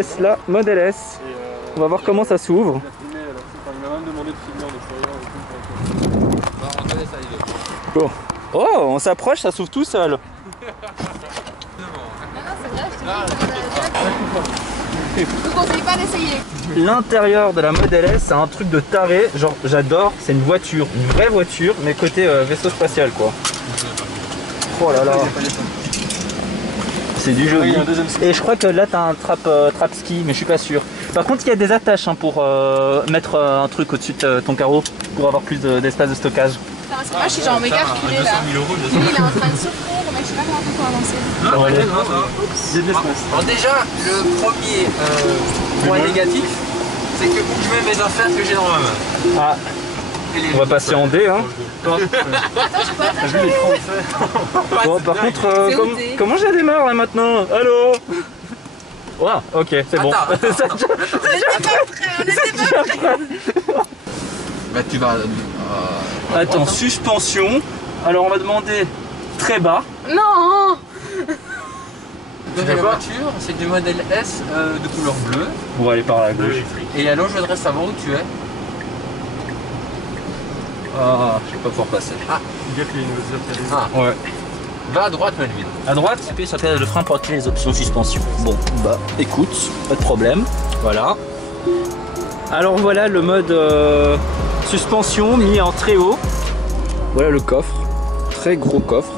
Tesla Model S. On va voir comment ça s'ouvre. Il m'a même demandé de filmer en extérieur. Bon. Oh, on s'approche, ça s'ouvre tout seul. Je vous conseille pas d'essayer. L'intérieur de la Model S, c'est un truc de taré. Genre, j'adore, c'est une voiture, une vraie voiture, mais côté vaisseau spatial, quoi. Oh là là. C'est du joli. Et je crois que là, t'as un trap ski, mais je suis pas sûr. Par contre, il y a des attaches hein, pour mettre un truc au-dessus de ton carreau pour avoir plus d'espace de stockage. Parce que moi, je suis genre méga reculée là. Lui, il est en train de souffrir, mais je sais pas comment on peut avancer. Alors déjà, le premier point négatif, c'est que où je mets mes affaires que j'ai dans ma main. Ah, on va passer en D, hein. Attends, je peux attacher. Bon, par contre, comment je la démarre là maintenant? Allô? Wow, ok, c'est bon. Bah tu vas... Attends, suspension. Alors on va demander très bas. Non. Donc la voiture, c'est du modèle S de couleur bleue. On va aller par la gauche. Et alors je voudrais savoir où tu es. Ah, je vais pas pouvoir passer. Ouais. Va à droite, Melvin. À droite, appuyer sur le frein pour activer les options suspension. Bon, bah écoute, pas de problème. Voilà. Alors voilà le mode suspension mis en très haut. Voilà le coffre, très gros coffre.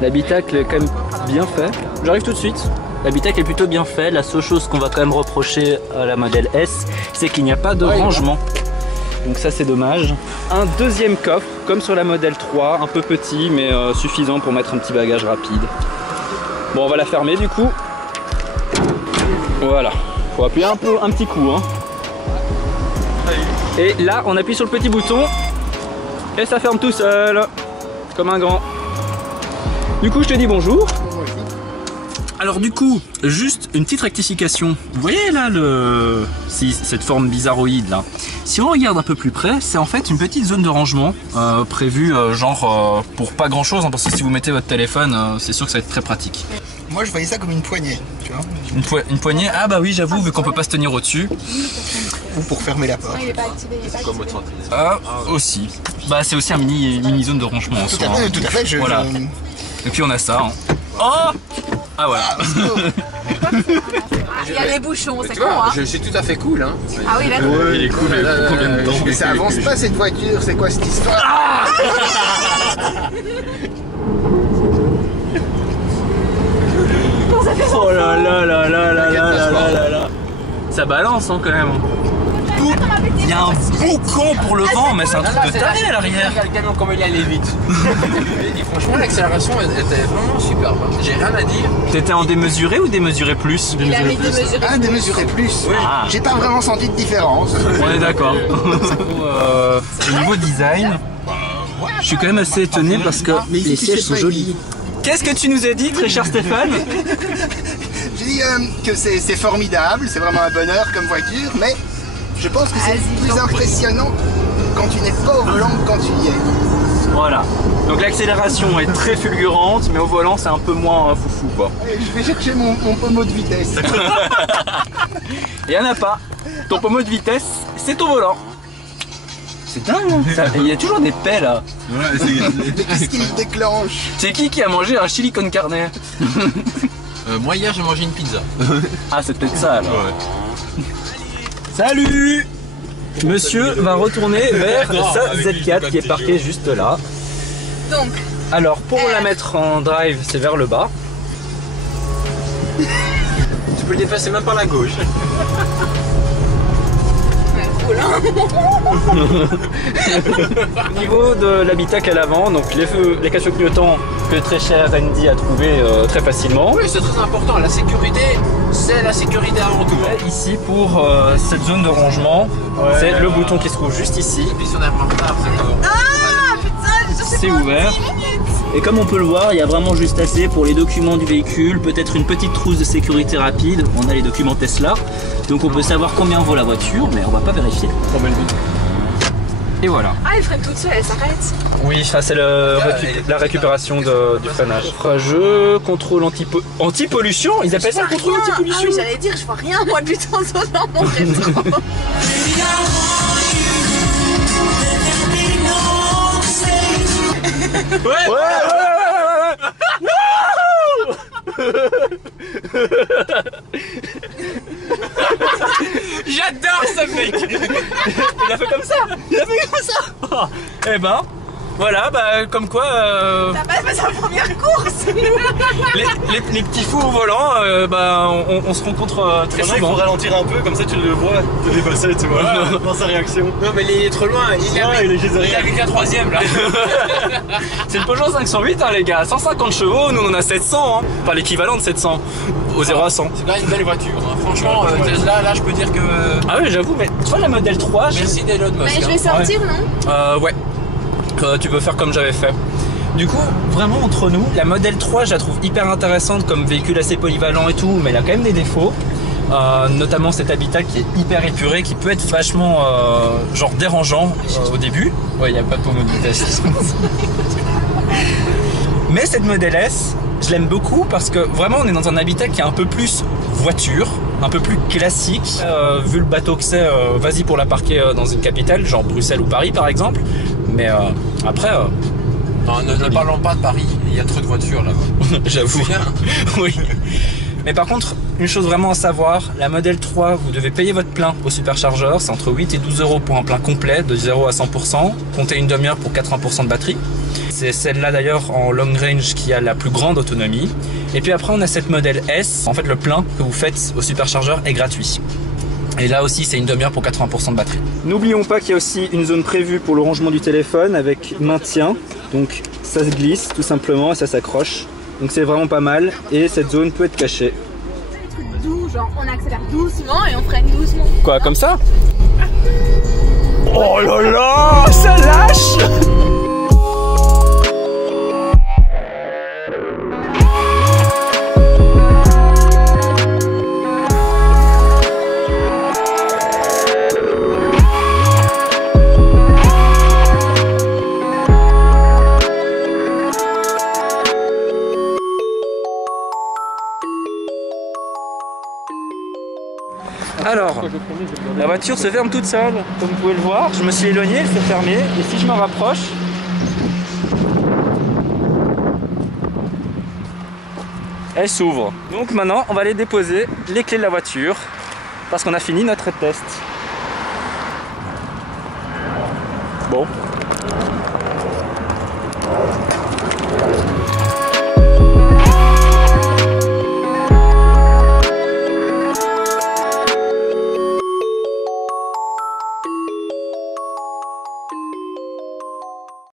L'habitacle est quand même bien fait. J'arrive tout de suite. L'habitacle est plutôt bien fait. La seule chose qu'on va quand même reprocher à la Model S, c'est qu'il n'y a pas de rangement. Donc ça c'est dommage. Un deuxième coffre, comme sur la Model 3, un peu petit mais suffisant pour mettre un petit bagage rapide. Bon, on va la fermer du coup. Voilà. Faut appuyer un petit coup. Hein. Et là, on appuie sur le petit bouton et ça ferme tout seul, comme un grand. Du coup, je te dis bonjour. Alors du coup, juste une petite rectification. Vous voyez là cette forme bizarroïde là. Si on regarde un peu plus près, c'est en fait une petite zone de rangement prévue genre pour pas grand chose, hein, parce que si vous mettez votre téléphone, c'est sûr que ça va être très pratique. Moi je voyais ça comme une poignée, tu vois. Une poignée? Ah bah oui, j'avoue, vu qu'on peut pas se tenir au-dessus. Ou pour fermer la porte. Il est pas activé, il est pas activé. Ah, aussi. Bah c'est aussi un mini zone de rangement en soi. Tout à fait, voilà. Et puis on a ça. Hein. Oh! Ah voilà. Il y a les bouchons, c'est con hein. Je suis tout à fait cool hein. Ah oui, là. Ouais, il est cool. Combien de temps? Mais ça avance pas cette voiture, c'est quoi cette histoire? Oh là là là là là là là là là. Ça balance hein, quand même. Il y a un boucan pour le vent, mais c'est un truc de taré à l'arrière. Regarde le camion comme il allait vite. Et franchement l'accélération était vraiment superbe. J'ai rien à dire. T'étais en démesuré ou démesuré plus? Il a mis démesuré. Ah, démesuré plus. Oui. Ah. J'ai pas vraiment senti de différence. On est d'accord. Au niveau design, je suis quand même assez étonné parce que les sièges sont jolis. Qu'est-ce que tu nous as dit, très cher Stéphane? J'ai dit que c'est formidable, c'est vraiment un bonheur comme voiture, mais je pense que c'est plus impressionnant quand tu n'es pas au volant que quand tu y es. Voilà. Donc l'accélération est très fulgurante, mais au volant c'est un peu moins foufou quoi. Allez, je vais chercher mon pommeau de vitesse. Il n'y en a pas. Ton pommeau de vitesse, c'est au volant. C'est dingue hein. Il y a toujours des paix là. Mais qu'est-ce qui le déclenche? C'est qui a mangé un chili con carne? Moi hier j'ai mangé une pizza. Ah c'est peut-être ça alors. Ouais. Salut! Monsieur va retourner vers sa Z4 qui est parquée juste là. Donc. Alors pour la mettre en drive, c'est vers le bas. Tu peux le déplacer même par la gauche. Au niveau de l'habitacle à l'avant, donc les caches clignotants que très cher Andy a trouvé très facilement. Oui, c'est très important. La sécurité, c'est la sécurité avant tout. Et ici pour cette zone de rangement, c'est le bouton qui se trouve juste ici. Et puis si on est en retard, c'est Ah putain, C'est ouvert. Et comme on peut le voir, il y a vraiment juste assez pour les documents du véhicule, peut-être une petite trousse de sécurité rapide. On a les documents Tesla, donc on peut savoir combien vaut la voiture, mais on va pas vérifier. Et voilà. Ah, elle freine toute seule, elle s'arrête. Oui, ça c'est la récupération du freinage. Jeu, contrôle anti-pollution, ils appellent ça le contrôle Ah anti-pollution. oui, j'allais dire, je vois rien moi du temps dans mon rétro. Ouais. J'adore ce mec. Il a fait comme ça. Eh ben, voilà, bah comme quoi... T'as pas fait sa première course. les petits fous au volant, bah, on se rencontre très souvent. Il faut ralentir un peu, comme ça tu le vois te dépasser, tu vois, dans sa réaction. Non mais il est trop loin, il avait qu'un troisième là. C'est le Peugeot 508 hein, les gars, 150 chevaux, nous on en a 700, hein. Enfin l'équivalent de 700, au 0 à 100. C'est quand même une belle voiture, hein. Franchement, là je peux dire que... Ah oui j'avoue, mais tu vois la modèle 3, merci d'Elon Musk. Mais je vais sortir, non? ouais. Tu peux faire comme j'avais fait. Du coup, vraiment entre nous, la modèle 3 je la trouve hyper intéressante comme véhicule assez polyvalent et tout, mais elle a quand même des défauts. Notamment cet habitat qui est hyper épuré, qui peut être vachement genre dérangeant au début. Ouais, il n'y a pas de tonneau de vitesse. Mais cette modèle S, je l'aime beaucoup parce que vraiment on est dans un habitat qui est un peu plus voiture, un peu plus classique. Vu le bateau que c'est, vas-y pour la parquer dans une capitale, genre Bruxelles ou Paris par exemple. Mais après... non, ne parlons pas de Paris, il y a trop de voitures là-bas. J'avoue. Oui. Mais par contre, une chose vraiment à savoir, la modèle 3, vous devez payer votre plein au superchargeur, c'est entre 8 et 12 € pour un plein complet, de 0 à 100%, comptez une demi-heure pour 80% de batterie. C'est celle-là d'ailleurs en long range qui a la plus grande autonomie. Et puis après on a cette modèle S, en fait le plein que vous faites au superchargeur est gratuit. Et là aussi c'est une demi-heure pour 80% de batterie. N'oublions pas qu'il y a aussi une zone prévue pour le rangement du téléphone avec maintien, donc ça se glisse tout simplement et ça s'accroche. Donc c'est vraiment pas mal et cette zone peut être cachée. Des trucs doux, genre on accélère doucement et on freine doucement. Quoi, comme ça? Oh là là, ça lâche! Alors, la voiture se ferme toute seule, comme vous pouvez le voir. Je me suis éloigné, elle s'est fermée. Et si je me rapproche, elle s'ouvre. Donc maintenant, on va aller déposer les clés de la voiture parce qu'on a fini notre test. Bon.